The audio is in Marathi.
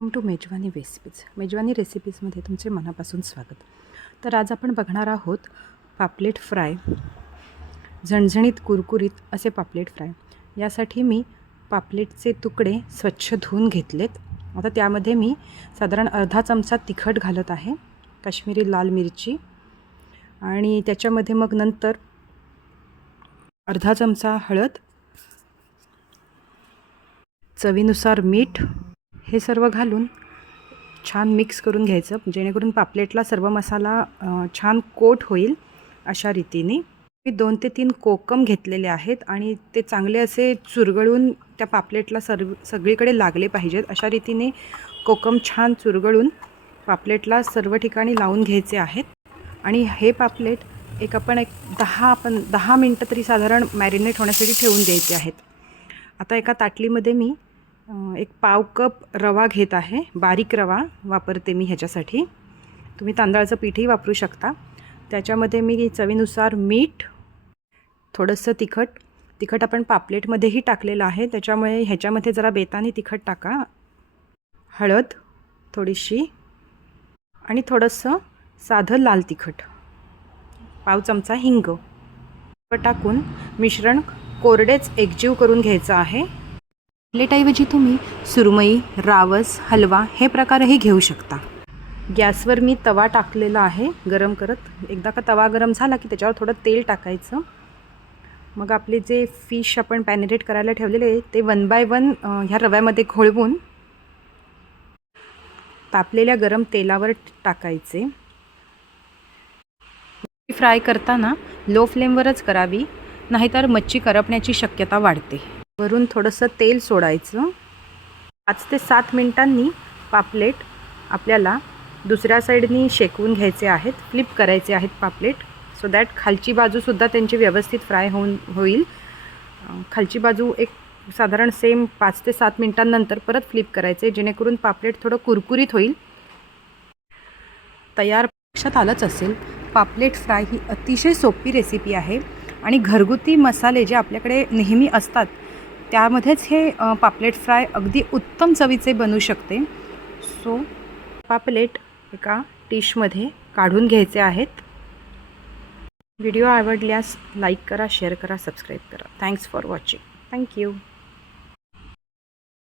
वेलकम टू मेजवानी रेसिपीज मेजवानी रेसिपीजमध्ये तुमचे मनापासून स्वागत. तर आज आपण बघणार आहोत पापलेट फ्राय झणझणीत कुरकुरीत असे पापलेट फ्राय. यासाठी मी पापलेटचे तुकडे स्वच्छ धुवून घेतलेत. आता त्यामध्ये मी साधारण अर्धा चमचा तिखट घालत आहे काश्मीरी लाल मिरची. आणि त्याच्यामध्ये मग नंतर अर्धा चमचा हळद चवीनुसार मीठ हे सर्व घालून छान मिक्स करून घ्यायचं जेणेकरून पापलेटला सर्व मसाला छान कोट होईल अशा रीतीने. मी दोन ते तीन कोकम घेतलेले आहेत आणि ते चांगले असे चुरगळून त्या पापलेटला सर्व सगळीकडे लागले पाहिजेत. अशा रीतीने कोकम छान चुरगळून पापलेटला सर्व ठिकाणी लावून घ्यायचे आहेत. आणि हे पापलेट एक आपण एक दहा आपण दहा मिनटं तरी साधारण मॅरिनेट होण्यासाठी ठेवून द्यायचे आहेत. आता एका ताटलीमध्ये मी एक पाव कप रवा घेत आहे. बारीक रवा वापरते मी ह्याच्यासाठी. तुम्ही तांदळाचं पीठही वापरू शकता. त्याच्यामध्ये मी चवीनुसार मीठ थोडंसं तिखट. तिखट आपण पापलेटमध्येही टाकलेलं आहे. त्याच्यामुळे ह्याच्यामध्ये जरा बेताने तिखट टाका. हळद थोडीशी आणि थोडंसं साधं लाल तिखट. पाव चमचा हिंग. टाकून मिश्रण कोरडेच एकजीव करून घ्यायचं आहे. प्लेटऐवजी तुम्ही सुरमई रावस हलवा हे प्रकारही घेऊ शकता. गॅसवर मी तवा टाकलेला आहे गरम करत. एकदा का तवा गरम झाला की त्याच्यावर थोडं तेल टाकायचं. मग आपले जे फिश आपण पॅनेरेट करायला ठेवलेले ते वन बाय वन ह्या रव्यामध्ये घोळवून तापलेल्या गरम तेलावर टाकायचे. फ्राय करताना लो फ्लेमवरच करावी नाहीतर मच्छी करपण्याची शक्यता वाढते. वरून थोडंसं तेल सोडायचं. पाच ते सात मिनिटांनी पापलेट आपल्याला दुसऱ्या साईडनी शेकवून घ्यायचे आहेत. फ्लिप करायचे आहेत पापलेट. सो दॅट खालची बाजूसुद्धा त्यांची व्यवस्थित फ्राय होऊन होईल. खालची बाजू एक साधारण सेम पाच ते सात मिनिटांनंतर परत फ्लिप करायचे जेणेकरून पापलेट थोडं कुरकुरीत होईल. तयार लक्षात आलंच असेल पापलेट फ्राय ही अतिशय सोपी रेसिपी आहे. आणि घरगुती मसाले जे आपल्याकडे नेहमी असतात त्यामध्येच हे पापलेट फ्राय अगदी उत्तम चवीचे बनू शकते. सो पापलेट एका डिशमध्ये काढून घ्यायचे आहेत. व्हिडिओ आवडल्यास लाईक करा शेअर करा सबस्क्राईब करा. Thanks for watching. Thank you.